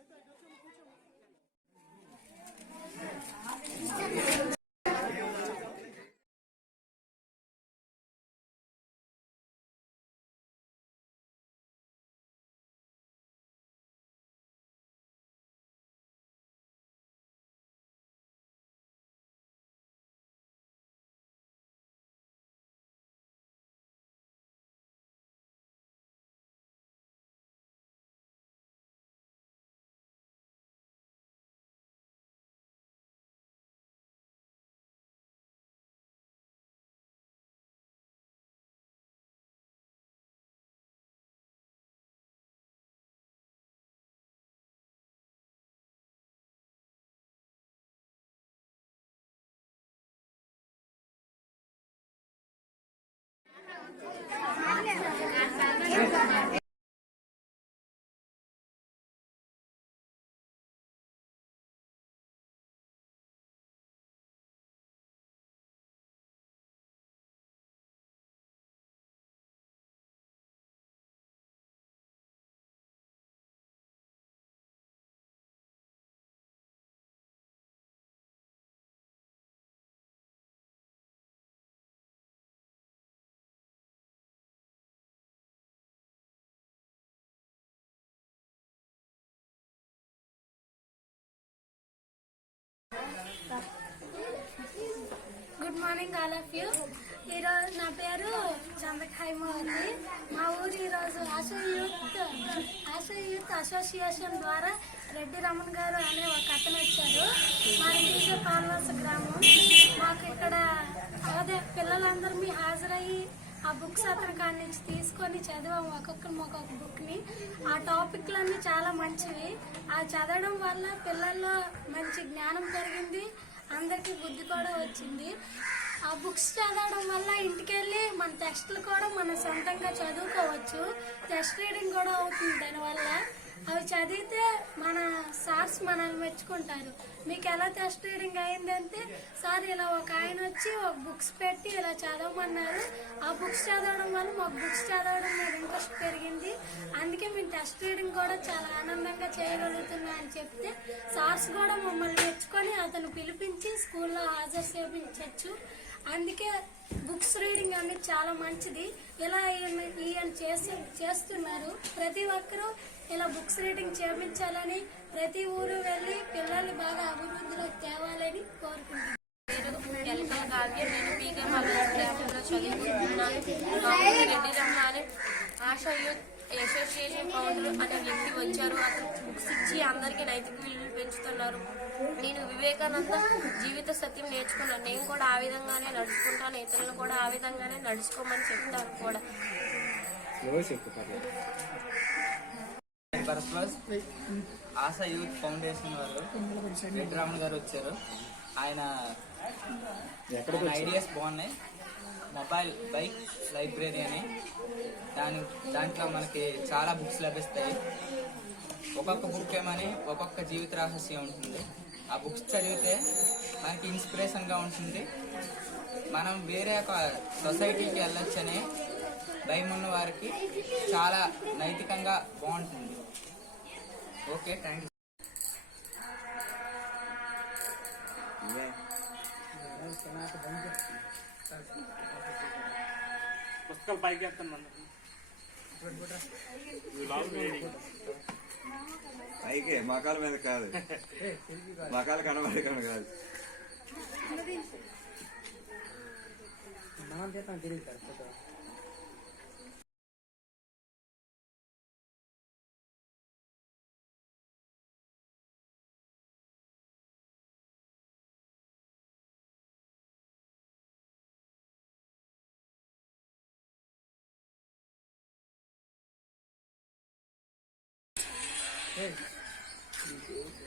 哎，大哥，这么不去。మార్నింగ్ all of you. ఈరోజు నా పేరు చంద్రఖైమవతి మా ఊరు ఈరోజు Asha youth Asha youth association ద్వారా రెడ్డి రమణ్ గారు అనే ఒక అతను వచ్చారు. మా టీచే పాల్వాస గ్రామం. మాకు ఇక్కడ అదే పిల్లలందరినీ హాజరయ్యి ఆ బుక్స్ అతని కాడి నుంచి తీసుకొని చదివాం ఒక్కొక్కరు ఒక్కొక్క బుక్ని. ఆ టాపిక్లన్నీ చాలా మంచివి. ఆ చదవడం వల్ల పిల్లల్లో మంచి జ్ఞానం పెరిగింది. అందరికీ బుద్ధి కూడా వచ్చింది. ఆ బుక్స్ చదవడం వల్ల ఇంటికి వెళ్ళి మన టెస్ట్లు కూడా మనం సొంతంగా చదువుకోవచ్చు. టెస్ట్ రీడింగ్ కూడా అవుతుంది దానివల్ల. అవి చదివితే మన సార్స్ మనల్ని మెచ్చుకుంటారు. మీకు ఎలా టెస్ట్ రీడింగ్ అయిందంటే సార్ ఇలా ఒక ఆయన వచ్చి ఒక బుక్స్ పెట్టి ఇలా చదవమన్నారు. ఆ బుక్స్ చదవడం వల్ల మాకు బుక్స్ చదవడం మీద ఇంట్రెస్ట్ పెరిగింది. అందుకే మేము టెస్ట్ రీడింగ్ కూడా చాలా ఆనందంగా చేయగలుగుతున్నా అని చెప్తే సార్స్ కూడా మమ్మల్ని అతను పిలిపించి స్కూల్లో హాజరు చేయించవచ్చు అందుకే బుక్స్ రీడింగ్ అనేది చాలా మంచిది. ఇలా ఈయన చేసి చేస్తున్నారు? ప్రతి ఒక్కరూ ఇలా బుక్స్ రీడింగ్ చేయించాలని ప్రతి ఊరు వెళ్ళి పిల్లల్ని బాగా అభివృద్ధిలో తేవాలని కోరుకుంటున్నాను. నేను పీకే చదువుకుంటున్నాను. రెడ్డి రమ్మాని ఆశ యూత్ అసోసియేషన్ ఫౌండర్ అనే వ్యక్తి వచ్చారు. అతను బుక్స్ ఇచ్చి అందరికీ నైతిక విలువలు పెంచుతున్నారు. నేను వివేకానంద జీవిత సత్యం నేర్చుకున్నాను. నేను కూడా ఆ విధంగానే నడుచుకుంటాను. ఇతరులను కూడా ఆ విధంగానే నడుచుకోమని చెప్తాను కూడా. ఆశా యూత్ ఫౌండేషన్ వాళ్ళు వెంకటరామన్ గారు వచ్చారు. ఆయన ఆయన ఐడియాస్ బాగున్నాయి. మొబైల్ బైక్ లైబ్రరీ అని. దాని దాంట్లో మనకి చాలా బుక్స్ లభిస్తాయి. ఒక్కొక్క బుక్ ఏమని ఒక్కొక్క జీవిత రహస్యం ఉంటుంది. ఆ బుక్స్ చదివితే మనకి ఇన్స్పిరేషన్గా ఉంటుంది. మనం వేరే ఒక సొసైటీకి వెళ్ళొచ్చని భయం ఉన్న వారికి చాలా నైతికంగా బాగుంటుంది. ఓకే థ్యాంక్ యూ పైకి పైకే మకాల మీద కాదు. మకాల కనబడి కను కాదు. మనం చేస్తాం 哎，你别。